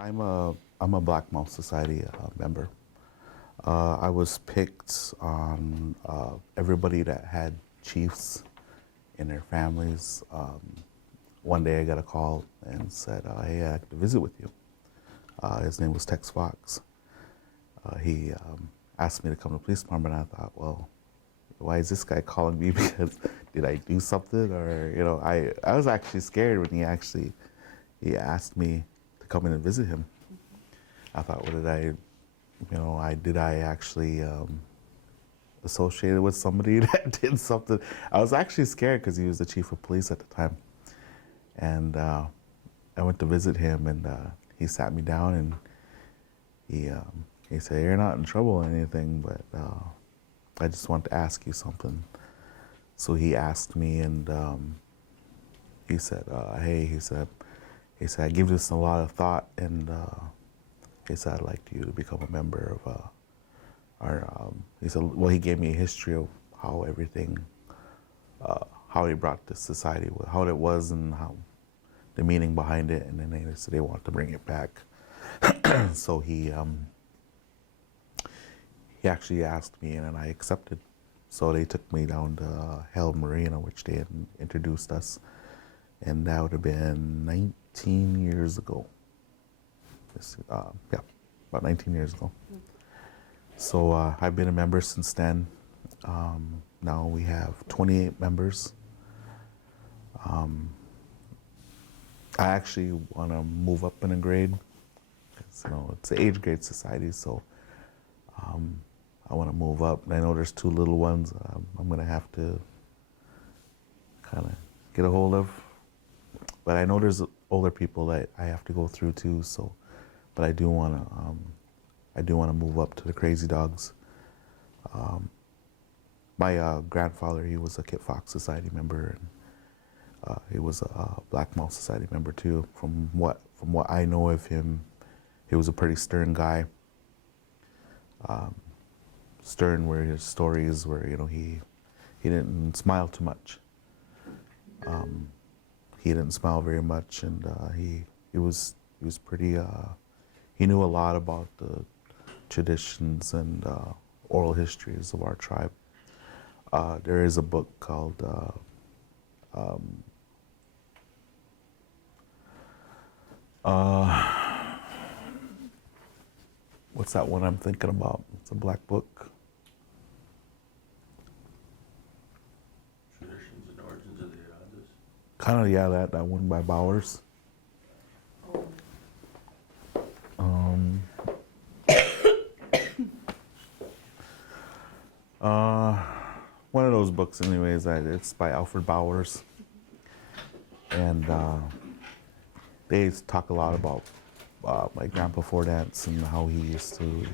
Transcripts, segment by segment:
I'm a Black Mouse Society member. I was picked on everybody that had chiefs in their families. One day I got a call and said, "Hey, I have to visit with you." His name was Tex Fox. He asked me to come to the police department. And I thought, well, why is this guy calling me? Because did I do something, or I was actually scared when he asked me to come in and visit him. I thought, what did did I actually associated with somebody that did something? I was actually scared because he was the chief of police at the time, and I went to visit him, and he sat me down, and he said, "You're not in trouble or anything, but I just want to ask you something." So he asked me, and he said, "Hey," he said, "I give this a lot of thought, and he said, I'd like you to become a member of our." He said, well, he gave me a history of how everything, how he brought this society, how it was, and how the meaning behind it, and then they said they want to bring it back. So he actually asked me, and I accepted. So they took me down to Hell Marina, which they had introduced us, and that would have been 19 years ago. Yeah, about 19 years ago. So I've been a member since then. Now we have 28 members. I actually want to move up in a grade. It's an age grade society, so I want to move up. I know there's two little ones I'm going to have to kind of get a hold of. But I know there's older people that I have to go through too. So, but I do want to move up to the Crazy Dogs. My grandfather, he was a Kit Fox Society member, and he was a Black Mouse Society member too. From what I know of him, he was a pretty stern guy. Stern where his stories were, he didn't smile too much. He didn't smile very much, and he was pretty. He knew a lot about the traditions and oral histories of our tribe. There is a book called what's that one I'm thinking about? It's a black book. Traditions and Origins of the Others. Kind of, yeah, that one by Bowers. One of those books, anyways. It's by Alfred Bowers, and they talk a lot about my grandpa Fordance and how he used to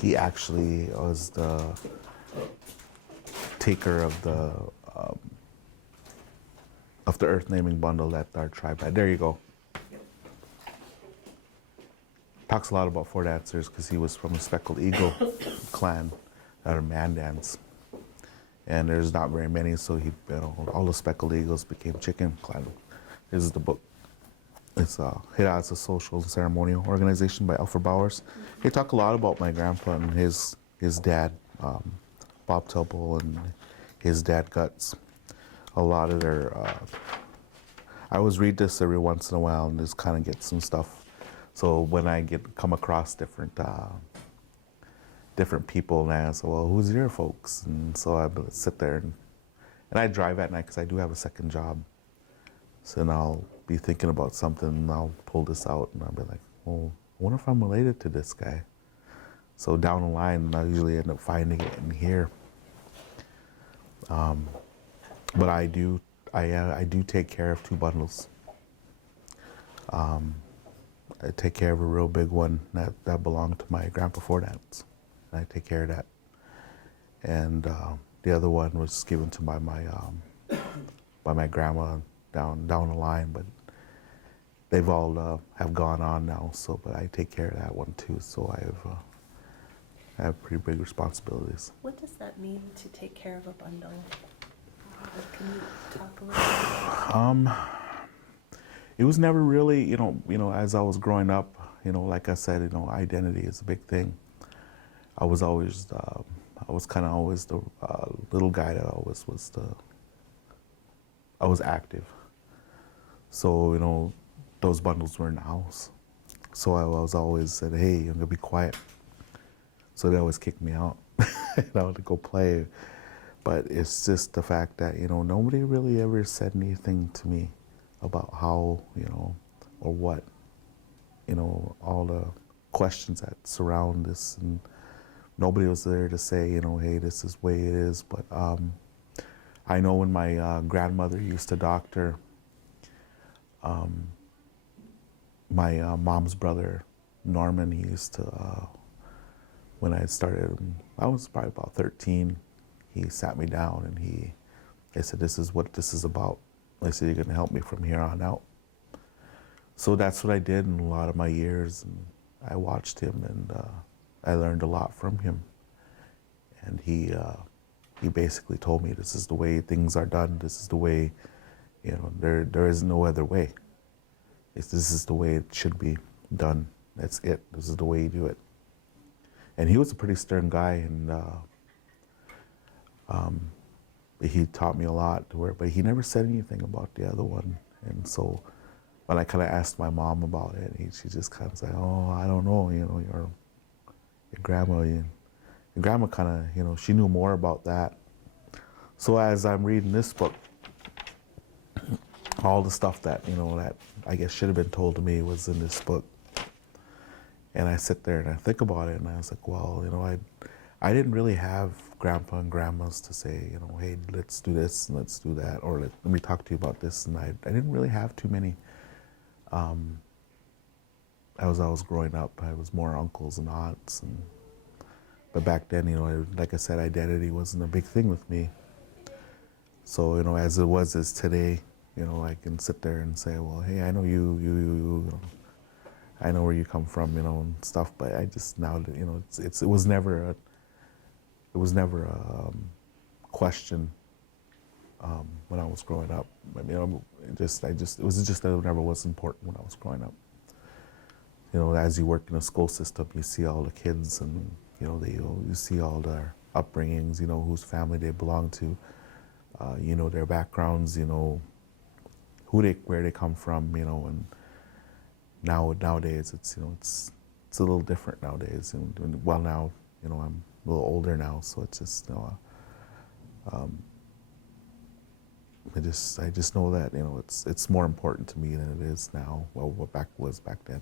he actually was the taker of the earth naming bundle that our tribe had. There you go. Talks a lot about Fort Answers because he was from the Speckled Eagle clan that are Mandans. And there's not very many, so all the Speckled Eagles became Chicken Clan. This is the book. It's Hida as a social and ceremonial organization by Alfred Bowers. He talked a lot about my grandpa and his dad, Bob Tubble, and his dad Guts. A lot of their, I always read this every once in a while and just kind of get some stuff. So when I come across different people, and I ask, well, who's your folks? And so I sit there and I drive at night because I do have a second job. So then I'll be thinking about something and I'll pull this out and I'll be like, well, I wonder if I'm related to this guy. So down the line, I usually end up finding it in here. But I do take care of two bundles. I take care of a real big one that belonged to my grandpa Fordance. I take care of that. And the other one was given to by my grandma down the line, but they've all have gone on now. So, but I take care of that one too. So I have pretty big responsibilities. What does that mean to take care of a bundle? Can you talk a little bit about It was never really, as I was growing up, like I said, identity is a big thing. I was always, I was kind of always the little guy that always I was active. So, those bundles were in the house. So I was always said, hey, I'm gonna be quiet. So they always kicked me out, to go play. But it's just the fact that, nobody really ever said anything to me about how, or what, all the questions that surround this. And nobody was there to say, hey, this is the way it is. But I know when my grandmother used to doctor my mom's brother, Norman, he used to, when I started, I was probably about 13, he sat me down and I said, this is what this is about. I said, you're going to help me from here on out. So that's what I did in a lot of my years. And I watched him and I learned a lot from him. And he basically told me, this is the way things are done. This is the way, there is no other way. This is the way it should be done. That's it. This is the way you do it. And he was a pretty stern guy, and he taught me a lot. But he never said anything about the other one. And so when I kind of asked my mom about it, she just kind of said, "Oh, I don't know. Your grandma, your grandma kind of, she knew more about that." So as I'm reading this book, all the stuff that that I guess should have been told to me was in this book. And I sit there and I think about it, and I was like, well, I didn't really have grandpa and grandmas to say, hey, let's do this and let's do that, or let me talk to you about this. And I didn't really have too many. As I was growing up, I was more uncles and aunts, but back then, like I said, identity wasn't a big thing with me. So, as it was as today, I can sit there and say, well, hey, I know you, I know where you come from, and stuff. But I just now, it was never a question when I was growing up. I mean, it was just that it never was important when I was growing up. As you work in a school system, you see all the kids, and you see all their upbringings, whose family they belong to, their backgrounds, where they come from, and nowadays it's it's a little different nowadays. And well, now I'm a little older now, so it's just I just know that it's more important to me than it is now. Well, what was back then.